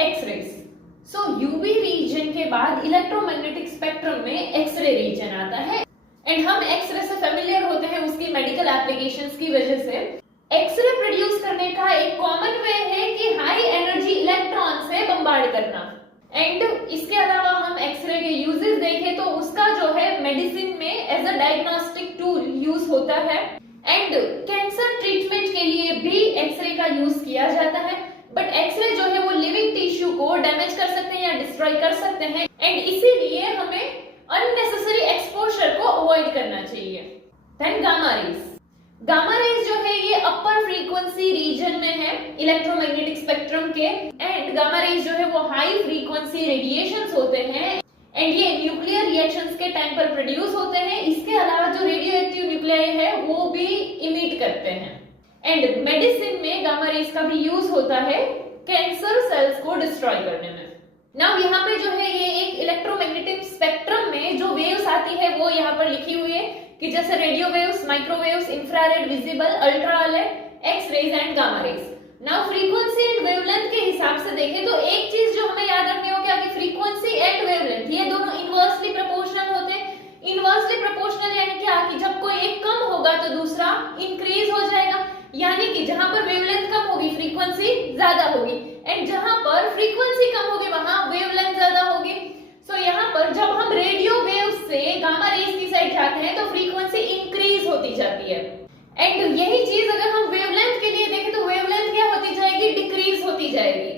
X-rays. सो UV reason के बाद electromagnetic spectrum में एक्सरे रीजन आता है एंड हम एक्सरे से फेमिलियर होते हैं उसकी मेडिकल एप्लीकेशंस की वजह से। एक्सरे प्रोड्यूस करने का एक कॉमन वे है कि हाई एनर्जी इलेक्ट्रॉन से बम्बार्ड करना। एंड इसके अलावा हम एक्सरे के यूजेस देखें तो उसका जो है मेडिसिन में as a diagnostic tool use होता है एंड कैंसर ट्रीटमेंट के लिए भी एक्सरे का यूज किया जाता है। बट एक्सरे जो है वो लिविंग टिश्यू को डैमेज कर सकते हैं या डिस्ट्रॉय कर सकते हैं एंड इसीलिए हमें अननेसेसरी एक्सपोजर को अवॉइड करना चाहिए। Then gamma rays. Gamma rays जो है ये अपर फ्रीक्वेंसी रीजन में है इलेक्ट्रोमैग्नेटिक स्पेक्ट्रम के एंड गामा रेज जो है वो हाई फ्रीक्वेंसी रेडिएशंस होते हैं एंड ये न्यूक्लियर रिएक्शंस के टाइम पर प्रोड्यूस होते हैं। इसके अलावा जो रेडियो एक्टिव न्यूक्लियाई है वो भी इमिट करते हैं एंड मेडिसिन में गामा रेज का भी यूज होता है कैंसर सेल्स को डिस्ट्रॉय करने में। नाउ यहाँ पे जो है ये एक इलेक्ट्रोमैग्नेटिक स्पेक्ट्रम में जो वेव्स आती है वो यहाँ पर लिखी हुई है कि जैसे radio waves, microwaves, infrared, visible, ultraviolet, X rays and gamma rays. Now frequency and wavelength के हिसाब से देखें तो एक चीज जो हमें याद रखनी होगी कि फ्रीक्वेंसी एंड वेवलेंथ ये दोनों इनवर्सली प्रोपोर्शनल होते हैं। इनवर्सली प्रोपोर्शनल यानी क्या कि जब कोई एक कम होगा तो दूसरा इंक्रीज हो जाएगा, यानी कि जहां पर वेवलेंथ कम होगी फ्रीक्वेंसी ज्यादा होगी एंड जहां पर फ्रीक्वेंसी कम होगी वहां वेवलेंथ ज्यादा होगी। सो यहाँ पर जब हम रेडियो वेव से गामा रेज की साइड जाते हैं तो फ्रीक्वेंसी इंक्रीज होती जाती है एंड यही चीज अगर हम वेवलेंथ के लिए देखें तो वेवलेंथ क्या होती जाएगी, डिक्रीज होती जाएगी,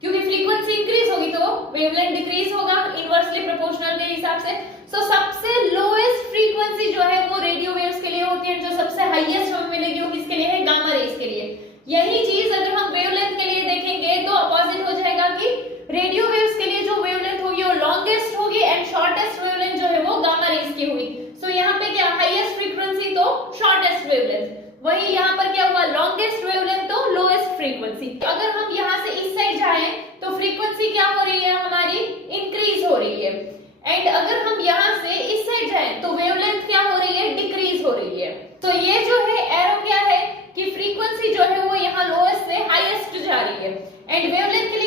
क्योंकि फ्रीक्वेंसी इंक्रीज होगी तो वेवलेंथ डिक्रीज होगा इनवर्सली प्रोपोर्शनल के हिसाब से। सो सबसे लोएस्ट फ्रीक्वेंसी जो है वो रेडियो वेव्स के लिए होती है, जो सबसे हाईएस्ट हमें मिलेगी वो किसके लिए है, गामा रेज के लिए। यही चीज अगर हम वेवलेंथ के लिए देखेंगे तो अपोजिट हो जाएगा कि रेडियो वेव्स के लिए जो वेवलेंथ होगी वो लॉन्गेस्ट होगी एंड शॉर्टेस्ट वेवलेंथ जो है वो गामा रेज की होगी। सो यहाँ पे क्या हाईएस्ट फ्रीक्वेंसी तो शॉर्टेस्ट वेवलेंथ, वही यहाँ पर क्या हुआ लॉन्गेस्ट वेवलेंथ तो लोएस्ट फ्रीक्वेंसी। अगर हम यहाँ से इस साइड जाएं तो फ्रीक्वेंसी क्या हो रही है हमारी, इंक्रीज हो रही है एंड अगर हम यहाँ से इस साइड जाएं तो वेवलेंथ क्या हो रही है, डिक्रीज हो रही है। तो ये जो है एरो क्या है कि फ्रीक्वेंसी जो है वो यहाँ लोएस्ट से हाईएस्ट जा रही है एंड वेवलेंथ के